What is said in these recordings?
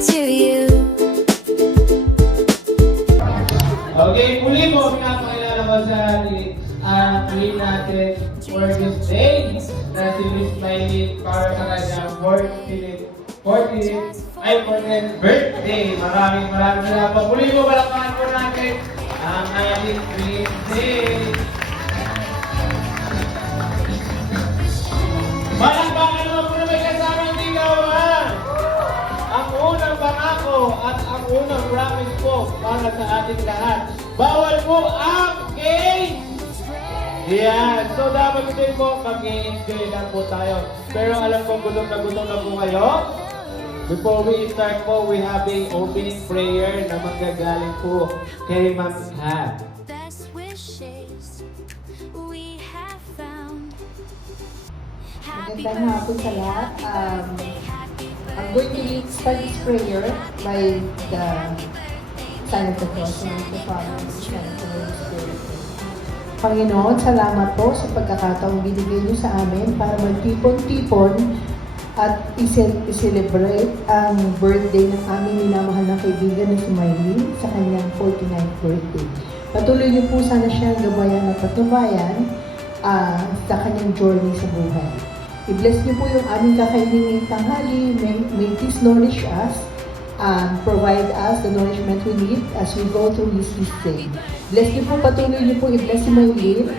to you. Okay, muli po pinapakilala ko sa queen natin for this day na si Miss Miley para sa kanyang 40th birthday. Maraming salamat. Muli po palakpakan po natin ang ating queen day. Palakpakan naman po na may kasamang ligawan. Ang unang pangako at ang unang promise po para sa ating lahat. Bawal po ang game! Yan. So dapat din po mag-enjoy lang po tayo. Pero alam ko gutom na po kayo. Before we start po, we have a opening prayer na manggagaling po kay Ma'am Kat. Best wishes we have found. Magandang hapon sa lahat. I'm going to start this prayer by the sign of the cross and the Father, and the Son, and the Holy Spirit. Panginoon, salamat po sa pagkakataong binigay niyo sa amin para magtipon-tipon at i-celebrate ang birthday ng aming minamahal na kaibigan na si Miley sa kanyang 49th birthday. Patuloy niyo po sana siyang gabayan at patnubayan sa kanyang journey sa buhay. I-bless niyo po yung aming kakainin ngayong tanghali. May please nourish us and provide us the nourishment we need as we go through this day. Bless niyo po, patuloy niyo po i-bless si Miley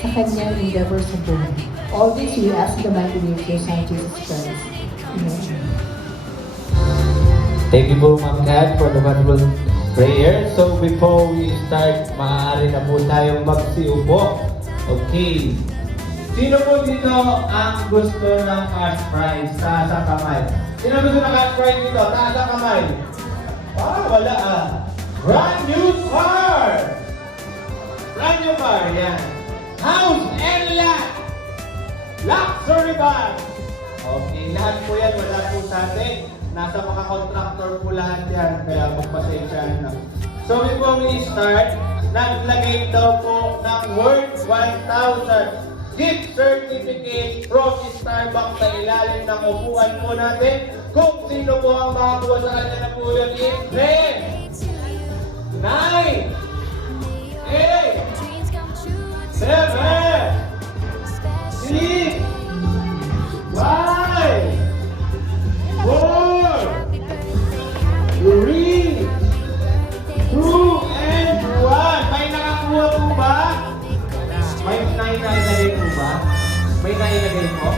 sa kanyang endeavor sa buhay. All this we ask in the mighty name of your Son, Jesus Christ. Amen. Thank you po, Ma'am Kat, for the wonderful prayer. So before we start, maaari na po tayong magsiupo. Okay. Sino po dito ang gusto ng cash prize? Taas ang kamay. Sino gusto ng cash prize dito? Taas ang kamay. Wala ah. Brand new car! Brand new car, yan. House and lot! Luxury bag! Okay, lahat po yan. Wala po sa atin. Nasa mga contractor po lahat yan. Kaya magpasensyahan na. So before we start, naglagay daw po ng worth 1,000 gift certificate from Starbucks sa ilalim ng upuan po natin. Kung sino po ang makakuha sa kanya na po yun in 10, 9, 8, 7, 6, 5, 4, 3, 2, and 1. May nakakuha po ba? May nailagay po ba? May nailagay po?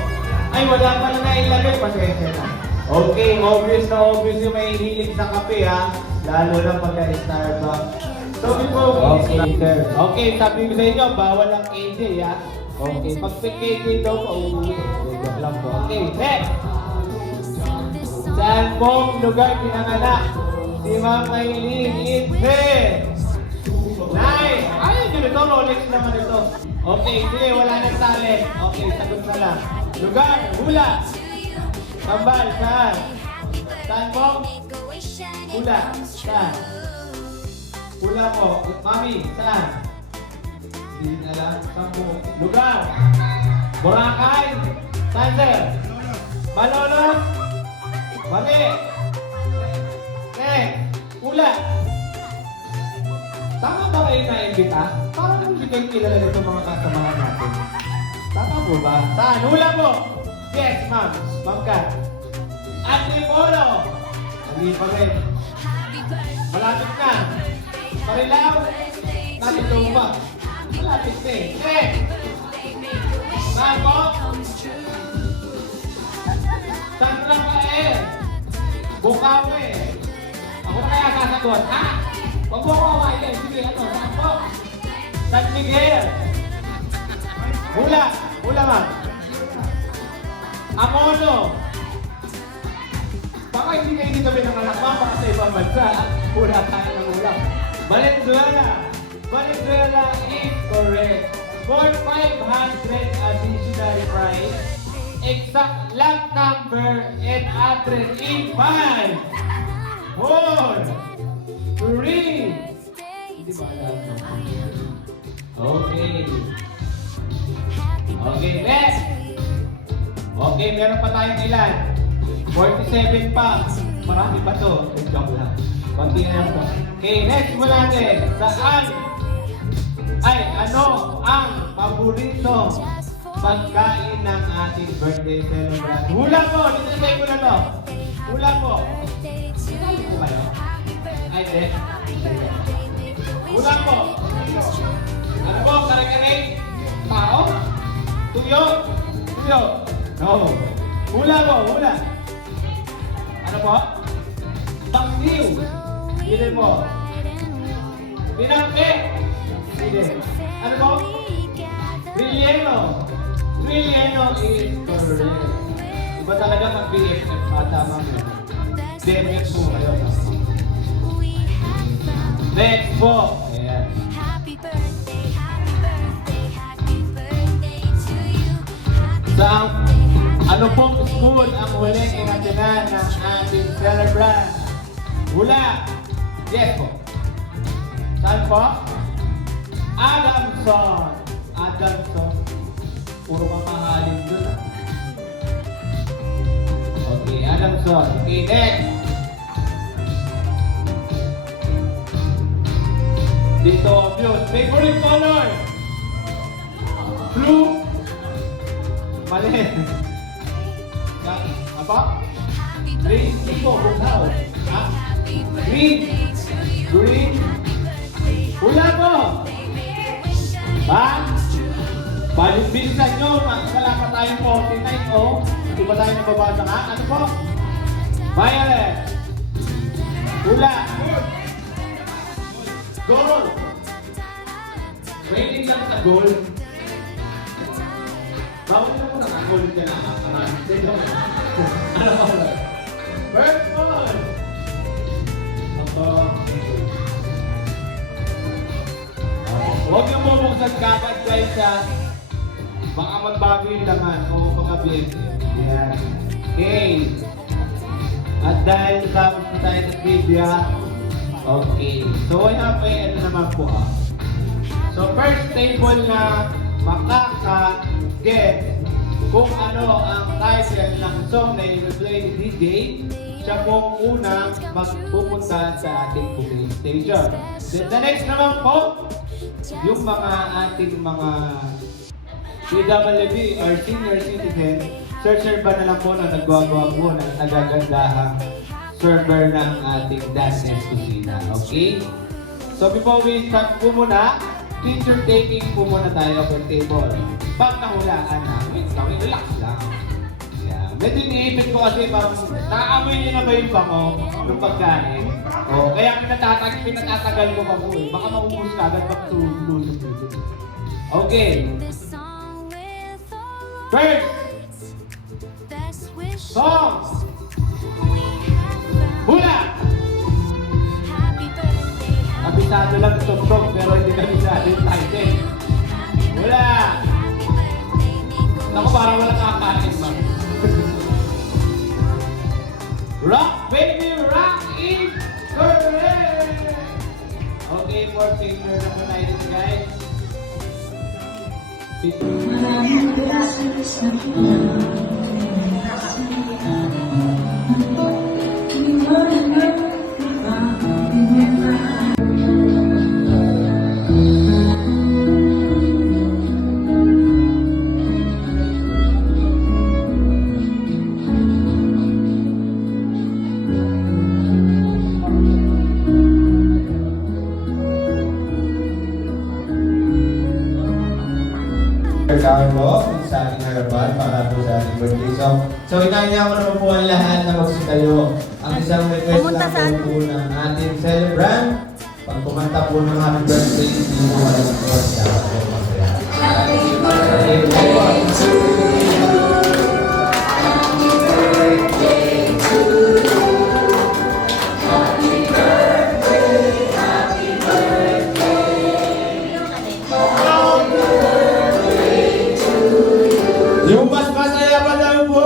Ay, wala pa na nailagay. Pasensya na. Okay, obvious na obvious yung may hilig sa kape ha. Lalo na pagka-Starbucks. So, before we start. Okay, sabi ko sa inyo, bawal ang KJ ha. Okay, pag KJ daw pa uuwi. Joke lang po. Okay, next. Saan pong lugar pinanganak si Ma'am Miley in 10, 9. Ay, ganito, Rolex naman ito. Okay, sige, wala nang talent. Okay, sagot na lang. Lugar, hula. Kambal, saan? Saan po? Hula, saan? Hula po. Mami, saan? Hindi na lang. Saan po? Lugar. Boracay. Saan, sir? Malolo. Mali. Hula. Tama ba kayo na-invita? Parang hindi kayo kilala nito mga kasamahan natin. Tama po ba? Saan? Hula po! Yes, ma'am. Ma'am Kat. Antipolo! Hindi pa rin. Malapit na. Parilaw. Natitong malapit na eh. Saan po? San Rafael. Bukawi. Ako na kaya sasagot, ha? Huwag mo ko awayin. Sige, ano? Saan po? San Miguel. Hula. Hula, ma'am. Amono. Baka hindi kayo dito pinanganak, ma'am. Baka sa ibang bansa. Hula tayo ng ulam. Valenzuela. Valenzuela is correct. For 500 additional price, exact lot number and address in 5, 4, 3. Hindi ba alam? Okay. Okay, next. Okay, meron pa tayong ilan? 47 pa. Marami pa to. Joke lang. Konti na lang to. Okay, next mo natin. Saan? Ay, ano ang paborito pagkain ng ating birthday celebrant? Hula po! Dinasay ko na to. Hula po. Sinabi ko kayo? Ay, hindi. Hula po. Ano po? Kare-kare? Tao? Tuyo? Tuyo? No. Hula po, hula. Ano po? Bangdiw. Hindi po. Pinangke. Hindi. Ano po? Rilleno. Rilleno is correct. Iba talaga mag-BFF. Tama mo. BFF po kayo. Next po. Ayan. Happy birthday, happy birthday, happy birthday to you. Sa ano pong school ang huling inatinan ng ating celebrant? Hula! Yes po. Saan po? Adamson. Adamson. Puro mamahalin dun. Okay, Adamson. Okay, next. Dito obvious. Favorite color? Blue. Mali. Apa? Green. Ito, bukaw. Ha? Green. Green. Hula mo. Ha? Bilisan nyo. Wala pa tayong 49, oh. Hindi pa tayo nababasa nga. Ano po? Violet. Hula. Gold. Waiting lang sa gold. Bawal na po nakagold ka na. Ano ba? Purple! Huwag niyo mo buksan kagad guys ha. Baka magbago yung laman o pagkabit. Yan. Okay. At dahil tapos na tayo sa trivia. Okay. So wala pa ano naman po ha. So first table na makaka-get kung ano ang title ng song na i-replay ni DJ, siya pong unang magpupunta sa ating booking station. Then the next naman po, yung mga ating mga PWD or senior citizen, searcher ba na lang po na nagwagawa po ng nagagandahang server ng ating Dance Kusina. Okay? So before we start po muna, picture taking po muna tayo per table. Pag nahulaan na, wait lang, relax lang. Yeah. Medyo iniipit ko kasi parang nakaamoy niyo na ba yung bango ng pagkain? O, kaya pinatatagal ko pa po eh. Baka maubos ka agad pag tulusog. Okay. First! Song! Hula! Kabisado lang itong song pero hindi kabisado yung title. Hula! Naku, parang walang kakain, ma'am. Rock, baby, rock is correct! Okay, 4 finger na po tayo dito, guys. Carlo, sa ating harapan para po sa ating birthday song. So, inanya ko naman po ang lahat na magsitayo. Ang isang request lang po ng ating celebrant. Pag kumanta po ng happy birthday, hindi mo alam po siya. Happy birthday to you. Yung mas masaya pa daw po!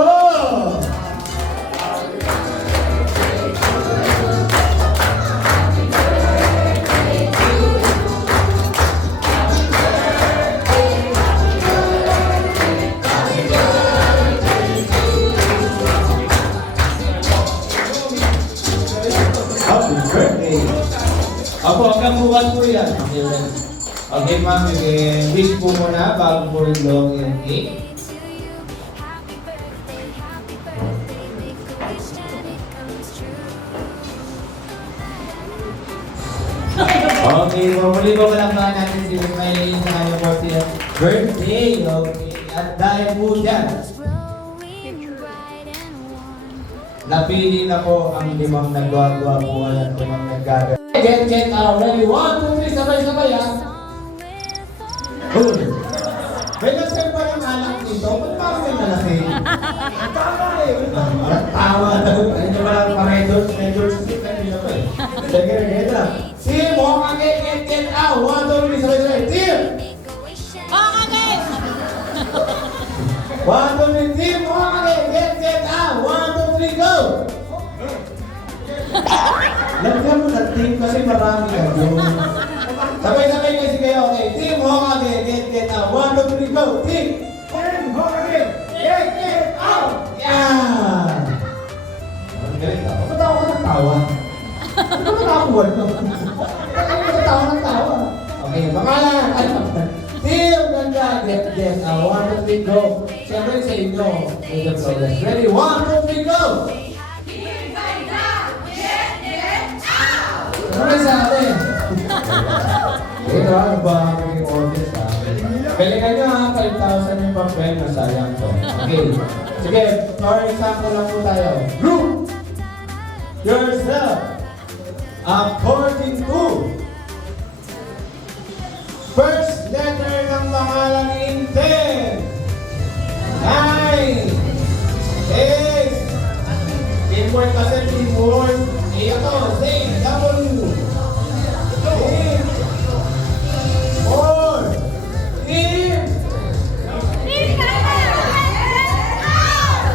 Huwag kang bukas po yan. Okay, ma'am. Wish po muna bago po yung long yung cake. Okay, muli po palakpakan natin si Maylene sa kanyang 40th birthday. Okay, at dahil po dyan, napili na po ang 5 nagwagawa po at 5 naggaga. Get out, ready? 1, 2, 3, sabay-sabay ha. Good. May lasing pa yung anak dito. Ba't parang may nalasing? Tama eh. Tama. Hindi ba lang pa-redor? Redor sa sip. Hindi na pa eh. Sige na. Team, walk again, get out. 1, 2, 3, sabay-sabay. Team! Walk again! 1, 2, 3, team, walk again, get out. 1, 2, 3, go! Lagyan mo na team kasi marami ka. Sabay-sabay kasi kayo. Okay, team, walk again, get out. 1, 2, 3, go! Team! Team, walk again, get out! Yeah! Ang galing ka. Ba't ako ng tawa? Ba't ako wala? Ba't ako ng tawa? Okay, pangalan. Team, ganda, get out. 1, 2, 3, go! Siyempre sa inyo. Ready? 1, 2, 3, go! Ano sa atin? Ito, ano ba ang maging audience ha? Galingan nyo ha, 5,000 yung papel, masayang to. Okay. Sige, for example lang po tayo. Group yourself according to first letter ng pangalang intent. 9 8 teamwork kasi teamwork. Ito, say W 3 4 team.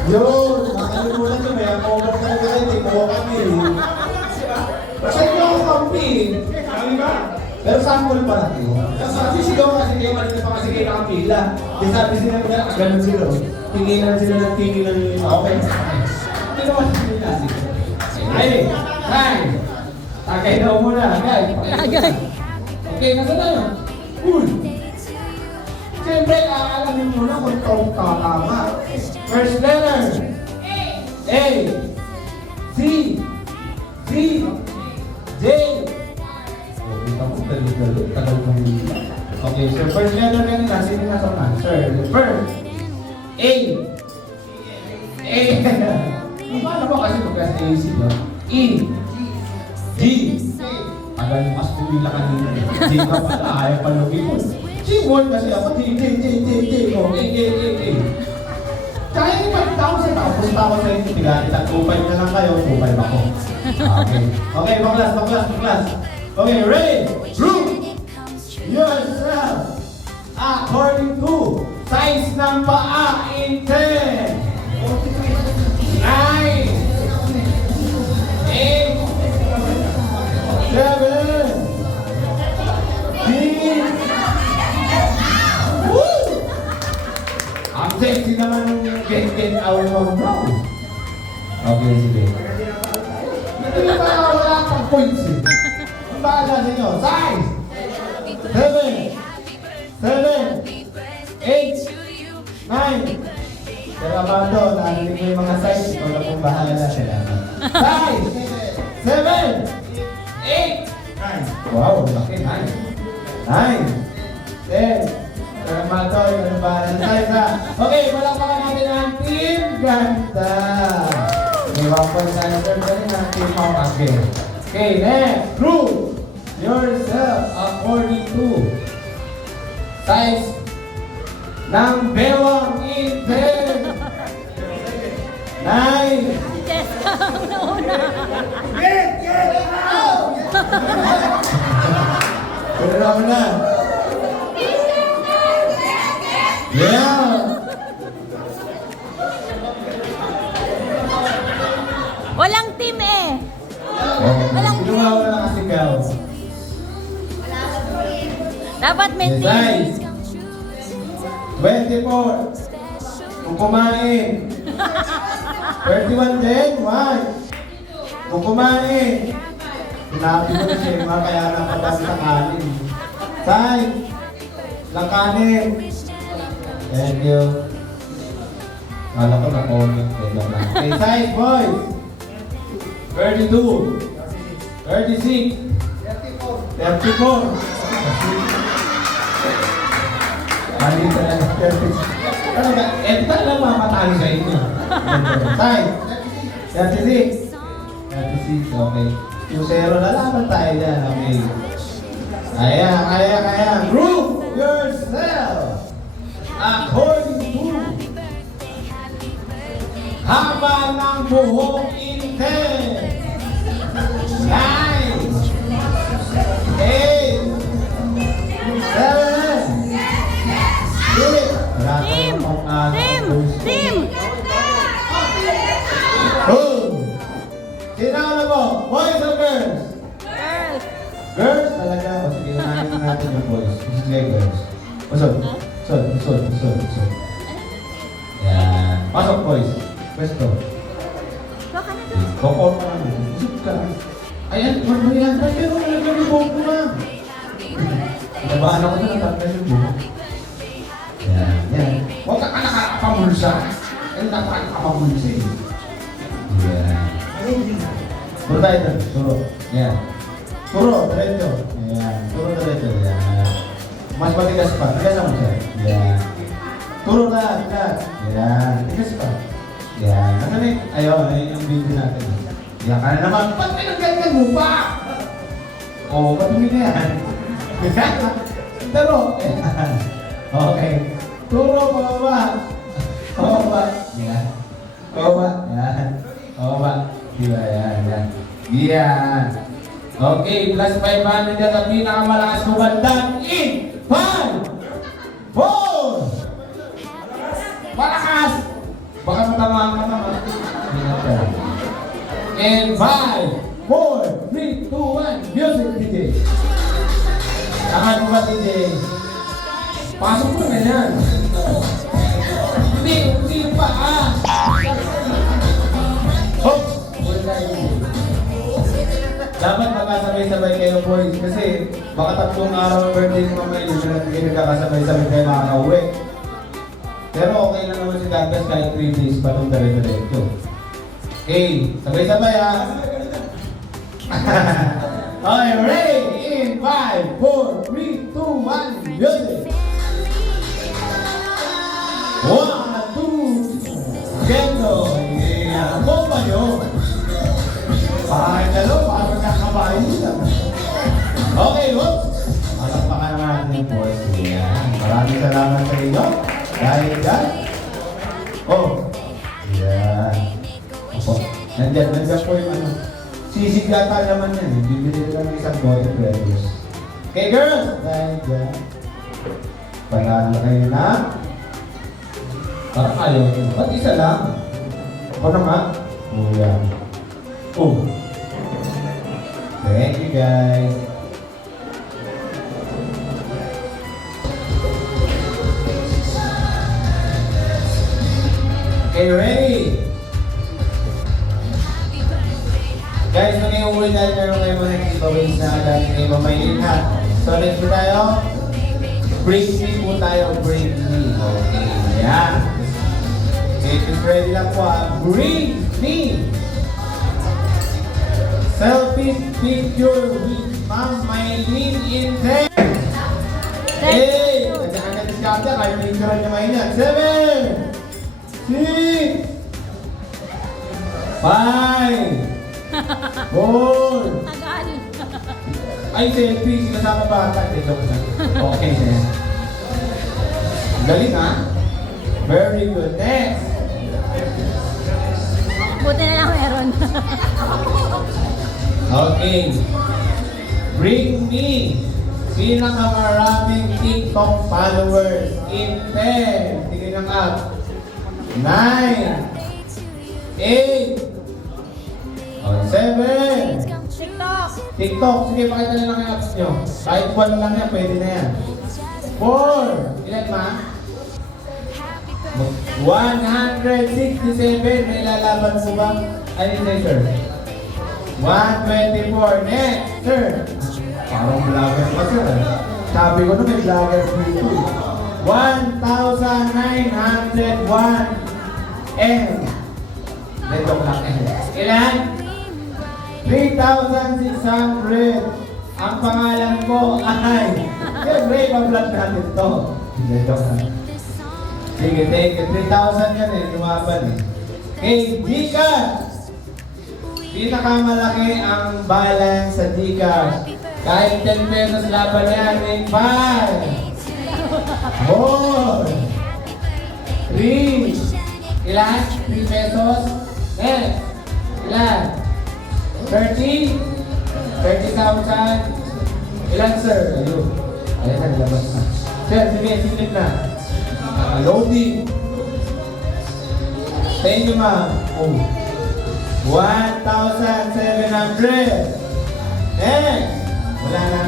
Yun, makalimutan nyo, may ang-over ka na hindi ko kami. Kasi hindi ako kampi. Pero sample pa lang yun. Kasi sigaw kasi kayo, kanina pa kasi kayo nakapila. Kasi sabi sila na, ganun sila. Tinginan sila ng tinginan nyo. Okay. Hindi naman sila kasi. Ay! Ay! Tagay daw muna. Tagay. Okay, nasa tayo? Uy! Siyempre, aalamin mo na kung ito tama. First letter. A. C. C. J. Okay, so first letter kanina, sino na sa answer? First. A. A. Paano ba kasi mag-AC ba? E. D. Tagal mo kasi pumila kanina. D ka pala, ayaw pa lugin. C1 kasi ako. D. Okay. Kaya ni pagtao sa tao. Punta ako sa inyo. Tigalit at 2.5 na lang kayo. 2.5 ako. Okay, baklas. Okay, ready? Group yourself according to size ng paa in 10. 9 8 7 8 Woo! Ang sexy naman ng get out of brown. Okay, sige. Hindi pa wala kang points eh. Ang bahala sa inyo. Size 7 8 9 Pero abado, narinig mo yung mga size, ikaw na pong bahala na sila. Size! 7! 8! 9! Wow, laki, 9! 10! Pero abado, ikaw na bahala na size ha. Okay, palakpakan natin ang Team Ganda! May 1 point sa answer na rin ang Team Mawake. Okay, next! Group yourself according to size ng bewang in 10! 9! Jessica, una-una. Get out! Pero mo na. Yeah! Walang team eh. Walang Sino nga wala kasigaw? Dapat may team. Size 24. Kung kumain. 31 din. 1. Kung kumain. Sinabi ko na siya, mga kaya napadami sa kanin. Sai! Lang kanin! Thank you. Kala ko na-comment ko lang lang. Okay, size, boys! 32 36 34 Mali talaga, 36. Ano ba? Ito lang makakatali sa inyo. Size, 36 36, okay. 2-0 na laban tayo dyan, okay. Kaya. Prove yourself according to haba ng buhok in 10 9 8 7 Team! Sino mo? Boys or girls? Girls! Girls talaga. O sige, unahin natin yung boys. Sige, girls. Usod. Yan. Pasok, boys. Pwesto. Baka na doon. Kokon pa naman. Usod ka. Ayan, yan. Pero talaga yung buhok ko, ma'am. Nabahan ako na natanggal yung buhok. Yan. Huwag ka nakakapamulsa. Ay, nakakapamulsa eh. Yan. Turo tayo doon. Turo. Yan. Turo, diretso. Yan. Turo, diretso. Yan. Mas matigas pa. Tigasan mo siya. Yan. Turo na. Yan. Tigas pa. Yan. Ano na ayun yung video natin. Yan ka na naman. Ba't pinagganyan mo pa? Oo, patumi na yan. Turo. Yan. Okay. Turo, pababa. Pababa. Yan. Pababa. Yan. Pababa. Diba? Yan. Yan. Okay, plus 500 yan ang pinakamalakas kumandang in 5 4 Malakas! Baka matamaan ka naman. And 5 4 3 2 1 Music DJ. Angat mo ba DJ? Pasok mo na yan. Hindi pa Hop! Dapat magkasabay-sabay kayo boys kasi baka 3 araw ng birthday ko mamaya hindi na nagkakasabay-sabay kayo makakauwi. Pero okay lang naman si Douglas kahit 3 days pa itong dire-diretso. Okay, sabay-sabay ha. Okay, ready? In 5, 4, 3, 2, 1, music! 1, 2, gendo! Yeah, bomba nyo! Parang kakabahay nila. Okay, whoops! Palakpakan natin yung boys. Yan. Maraming salamat sa inyo. Dahil dyan. Oh. Yan. Opo. Nandyan po yung ano. Sisigata naman yan. Bibili lang ng isang boy previous. Okay, girls! Dahil dyan. Panalo kayo na. Parang ayaw nyo. Ba't isa lang? Ako naman. Oh, yan. Oh. Thank you guys. Okay, ready? Guys, mag-iuwi tayo meron kayo mga giveaways na dahil kayo mamayin ha. So, let's go tayo. Bring me po tayo. Bring me. Okay, yan. Okay, if it's ready lang po ha. Bring me. Selfie picture with Ma'am Maylin in 10. 8. Kanya-kanya diskarte, kayo picture niya maingat. 7. 6. 5. 4. Tagal. Ay, selfie. Sinasama bata. Okay, sir. Galing ha? Very good. Next. Buti na lang meron. Okay. Bring me pinakamaraming TikTok followers in 10. Tingin ng up. 9. 8. 7. TikTok. TikTok. Sige, pakita na lang yung apps nyo. Kahit 1 lang yan, pwede na yan. 4. Ilan ma? 167. May lalaban mo ba? Ay, hindi, sir. 124. Next, sir. Parang vlogger pa, sir. Sabi ko na may vlogger dito. 1,901 M. Ito lang M. Ilan? 3,600. Ang pangalan ko ay, siyempre, pa-vlog natin to. Ito lang. Sige, take it. 3,000 yan eh, lumaban eh. Okay, Gcash! Pinakamalaki ang balance sa Gcash. Kahit 10 pesos laban yan in 5, 4, 3, ilan? 3 pesos? Next, ilan? 30? 30,000? Ilan, sir? Ayun. Ayan na, nilabas na. Sir, sige, silip na. Loading. Thank you, ma'am. Oh. 1,700. Next. Wala na.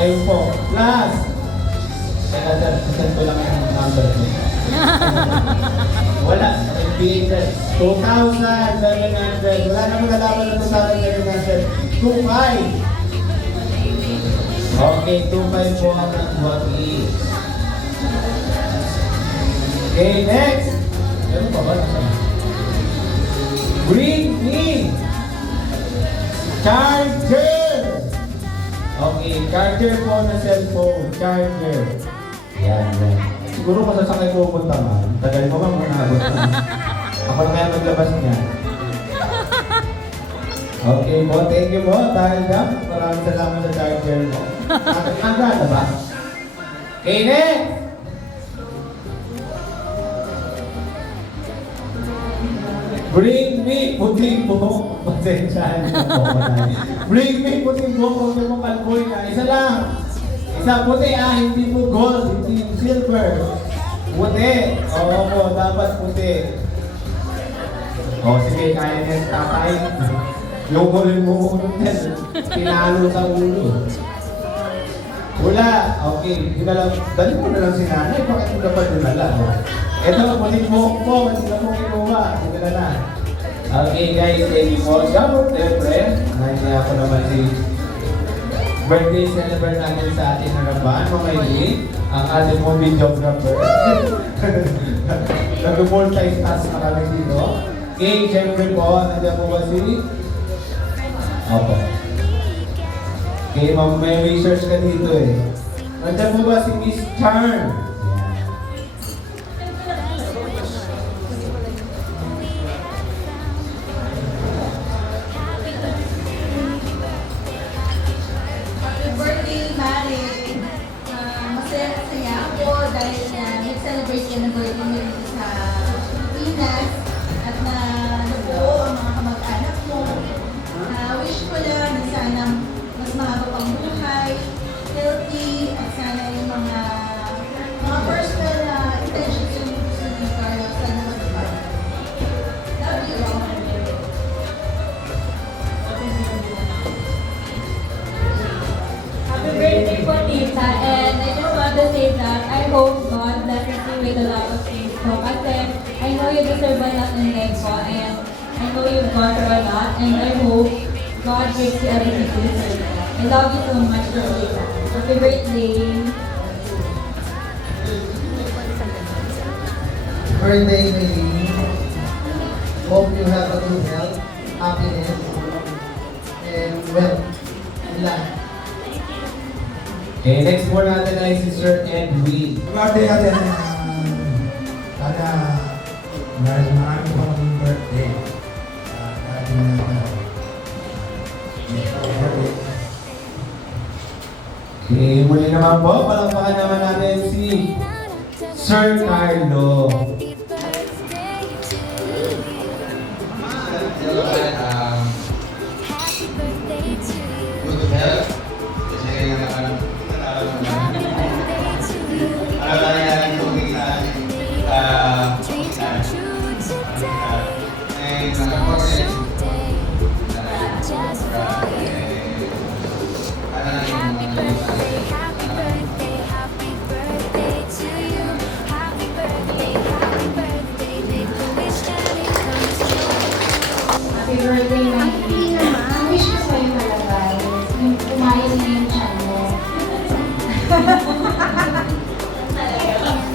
Ayun po. Plus. Teka, sir. Send ko lang yung number ko. Wala. NBA, 2,700. Wala na magalaman ng 2,700. 2,500. Okay, 2,500 po ang nakuha. Okay, next. Ano pa ba? Bring me charger. Okay, charger po na cellphone. Charger. Yan. Siguro masasakay ko punta man. Tagal mo ba muna abot na? Ako na kaya maglabas niya. Okay po, thank you po. Dahil dyan, maraming salamat sa charger mo. Ang ba? Okay, next! Bring me puting buhok. Pasensyahan niyo po. Bring me puting buhok. Huwag mo kalboy na. Isa lang. Isa puti hindi po gold. Hindi silver. Puti. Oo po, dapat puti. Sige, kaya niya tatay. Yung hulin mo yan. Pinalo sa ulo. Wala. Okay. Dali mo na lang si nanay. Bakit mo dapat dinala? Ito, puting buhok po. Hindi na po kinuha. Sige na. Okay guys, thank you po. Siyempre, nangyaya ko naman si birthday celebrate natin sa ating harapan. Mga hindi, ang ating mong videographer. Nag-multitask na kami dito. Okay, siyempre po, nandiyan po ba si... Opo. Okay, may research ka dito eh. Nandiyan po ba si Miss Charm? Happy birthday, Mari! Masaya ako dahil nag-celebrate ka ng birthday mo dito sa Pilipinas at nabuo ang mga kamag-anak mo. Wish ko lang na sana mas mahaba pang buhay, healthy, at sana yung mga personal intentions yung gusto ni Carlos sana matupad. Love you all. Happy birthday po, Tita. And I just want to say that I hope God blesses you with a lot of things po. Kasi I know you deserve a lot in life po. And I know you've gone through a lot. And I hope God gives you everything you deserve. I love you so much, Tita. Happy birthday. Birthday, Maylene. Hope you have a good health, happiness, and wealth. Ilan. Okay, next po natin ay si Sir Edwin. Birthday natin. Sana maraming pang birthday. Okay, muli naman po, palakpakan naman natin si Sir Carlo. Happy birthday to you. Happy birthday to you. Good health. Kasi Happy birthday to you. alam na natin kung Dreams come true today. and Special day, not just for you. Happy birthday, happy birthday, happy birthday to you. Happy birthday, happy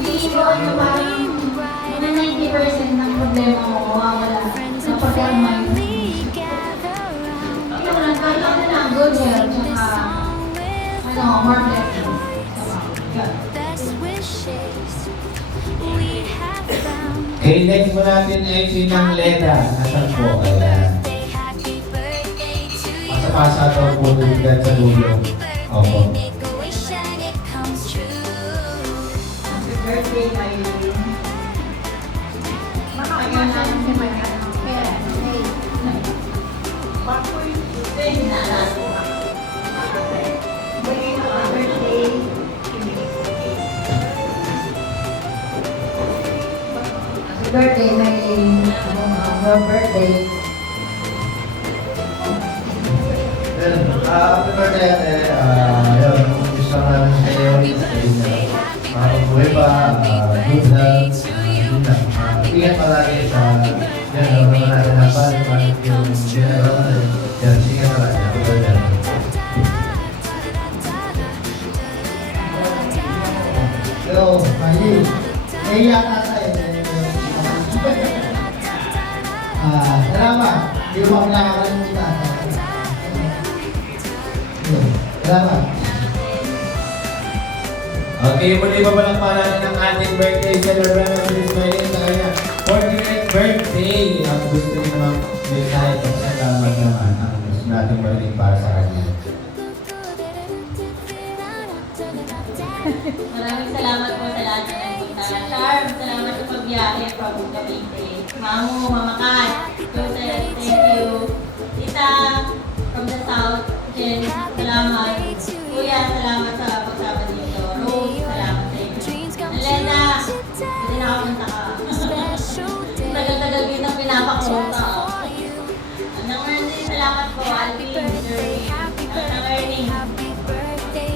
Feeling ko ano ba, mga 90% ng problema mo, mawawala. Kapag ang mind. Ano lang, kahit ano lang, good health, tsaka, more blessings. Best wishes we have found. Okay, next mo natin ay sinang Leda. Nasaan po? Ayan. Happy birthday to you. Pasapasa daw po doon dyan sa dulo. Opo. Make a wish and it comes true. Happy birthday, Maylin. Makakagawa natin si Maylin. Kaya, hey, naalala ko. Birthday. Happy birthday, Maylin. Your birthday. Happy birthday, ate. Yun, gusto namin sa iyo. Mabuhay pa, good health. Yun lang. Ingat palagi sa yan, naman natin hapal. Bakit yung ginagawa natin. Yan, ingat palagi. Happy birthday. Hello, Maylin. Naiya ka tayo. Salamat. Hindi mo ako nakakalimutan. Salamat. Okay, muli pa palang natin ang ating birthday celebrant ng Miss Maylin sa kanya 49th birthday. Ang gusto niya naman may kahit ang salamat naman ang gusto natin Maylin para sa kanya. Maraming salamat po sa lahat ng nagpunta. Charm, salamat sa pagbiyahe from Cavite. Mamu, Mama Kat, Joseph, thank you. Tita, from the South, Jen, salamat. Kuya, salamat sa pagsama dito. Rose, salamat sa inyo. Alena, hindi nakapunta ka. Tagal-tagal din ang pinapakunta. Anong Ernie, salamat po. Alvin, Jerry, Anong Ernie,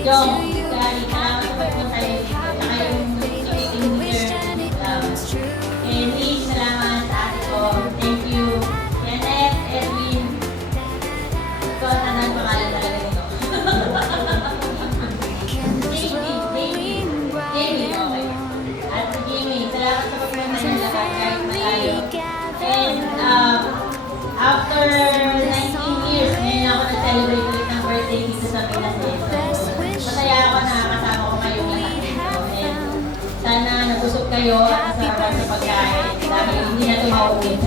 Jong, Gary, salamat sa pagpunta rin dito. Saka yung speaking leader, salamat. Kenny, salamat sa ate ko. Thank you. Kenneth, Edwin. Ito, tanang pangalan talaga nito. Jamie, okay. At si Jamie, salamat sa pagpunta ng lahat kahit malayo. And after 19 years, ngayon ako nag-celebrate ulit ng birthday dito sa Pinas. Masaya ako na kasama ko kayong lahat dito. And sana nabusog kayo at nasarapan sa pagkain dahil hindi na ito mauulit.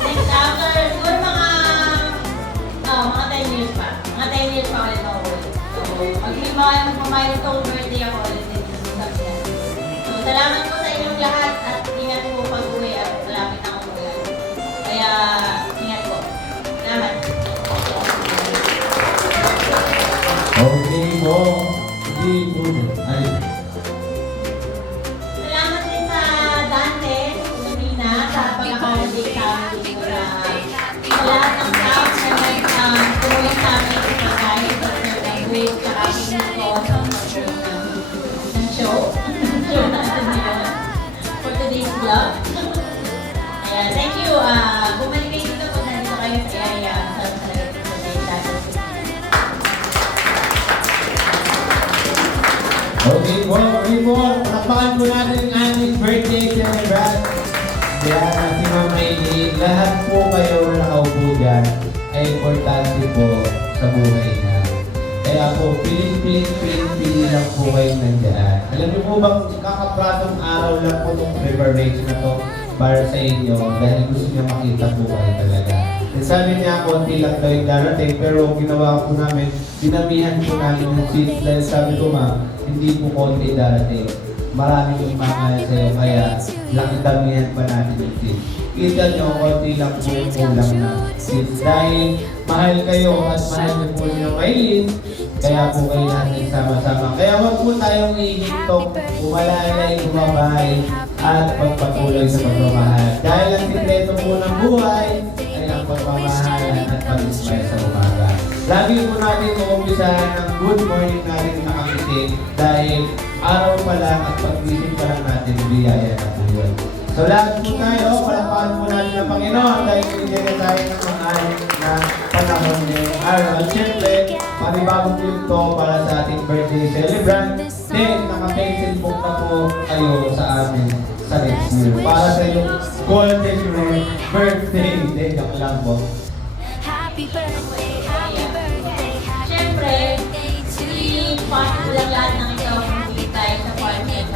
Next after, siguro mga 10 years pa. Mga 10 years pa ulit mauulit. So, magmamilestone birthday ako ulit dito sa Pinas. So, salamat po sa inyong lahat at ingat po pag-uwi at malapit na umulan. Kaya, ingat po. Salamat. Okay po. Hindi po. Ay. Salamat din sa Dante, Lumina, sa pagkakalandig sa amin dito na sa lahat ng staff na tumulong sa amin sa pagkain, sa Sir Grace, sa aking ko sa ng show. Show natin ngayon for today's vlog. Ayan, thank you. Bumalik kayo dito kung nandito kayo sa area sa Okay po, palakpakan po natin ang ating birthday celebrant. Kaya si Ma'am Maylin, lahat po kayo na nakaupo dyan ay importante po sa buhay niya. Kaya po, pili lang po kayo nandiyan. Alam niyo po bang kakapratong araw lang po itong preparation na to para sa inyo dahil gusto niya makita po kayo talaga. And sabi niya, konti lang daw yung darating, pero ginawa po namin, dinamihan po namin yung seats dahil sabi ko hindi po konti darating. Marami yung mga sa'yo, kaya damihan pa natin yung seats. Kita nyo, konti lang po yung kulang na seats. Dahil mahal kayo at mahal niyo po yung Maylin, kaya po kayo natin sama-sama. Kaya huwag po tayong ihintong, umalalay, umabay, at pagpatuloy sa pagmamahal. Dahil ang sikreto po ng buhay ay ang pagmamahalan at pag-inspire sa umaga. Lagi po natin umumpisahan ng good morning natin nakangiti dahil araw pa lang at pag-isip pa lang natin biyaya na po yun. So lahat po tayo, palakpakan po natin ang Panginoon dahil binigyan tayo ng mga bagong clip to para sa ating birthday celebrant. Then, naka-pencil book na po kayo sa amin sa next year. Para sa yung golden birthday. Hindi, joke lang po. Happy birthday, happy birthday, happy Siyempre, birthday to you. possible lang lahat ng ito kung hindi tayo sa partner.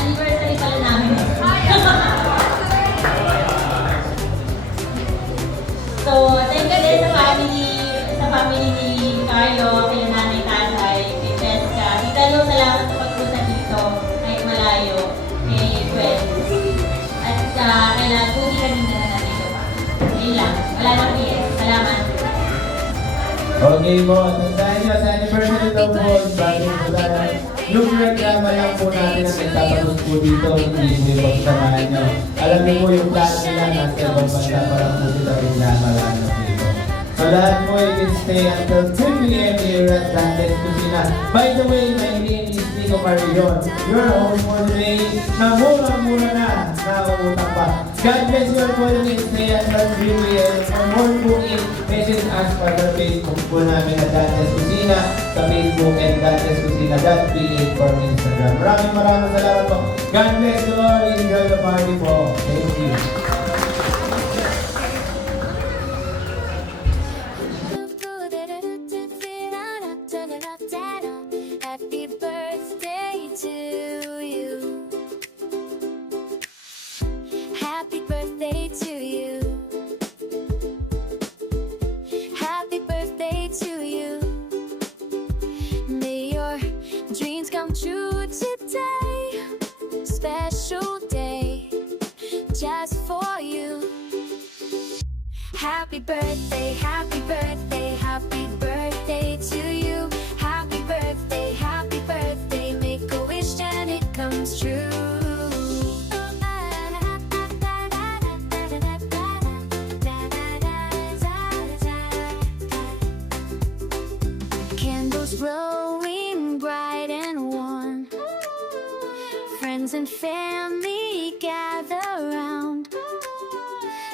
Anniversary pala namin. So, thank you din sa family ni Carlo, kay nanay, tatay, kay Jessica. Tita Lu, salamat sa pagpunta dito kahit malayo, kay Gwen. At kay Laguni kanina na nandito pa. Yun lang. Wala nang PS. Salamat. Okay po, tandaan nyo sa anniversary daw po, bago po tayo. Yung reklama lang po natin ang nagtapos po dito, hindi po samahan nyo. Alam niyo po yung plano nila, nasa ibang banda para po sila reklama lang dito. So lahat po, you can stay until 3 p.m. here at Dantes Kusina. By the way, my name is Nico Marion, your host for today, na mura-mura na, nauutang pa. God bless you all po, you can stay until 3 p.m. For more booking, message us para sa Facebook po namin at Dantes Kusina, sa Facebook and danteskusina.ph for Instagram. Maraming salamat po. God bless you all. Enjoy the party po. Thank you. Happy birthday to you. Happy birthday to you. Happy birthday to you. May your dreams come true today. Special day just for you. Happy birthday, happy birthday, happy birthday to you. Happy birthday, make a wish and it comes true. Candles glowing bright and warm. Friends and family gather round.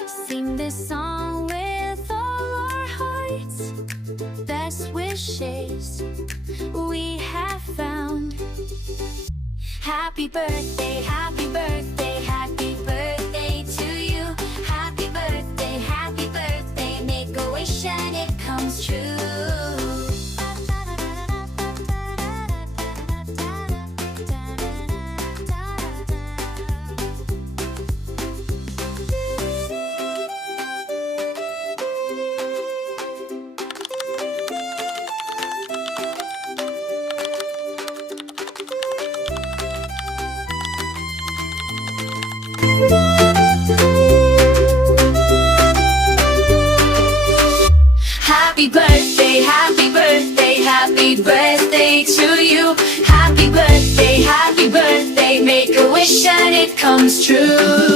Sing this song with all our hearts. Best wishes we have found. Happy birthday, happy birthday, happy birthday to you. Happy birthday, make a wish and it comes true. Happy birthday, happy birthday, happy birthday to you. Happy birthday, make a wish and it comes true.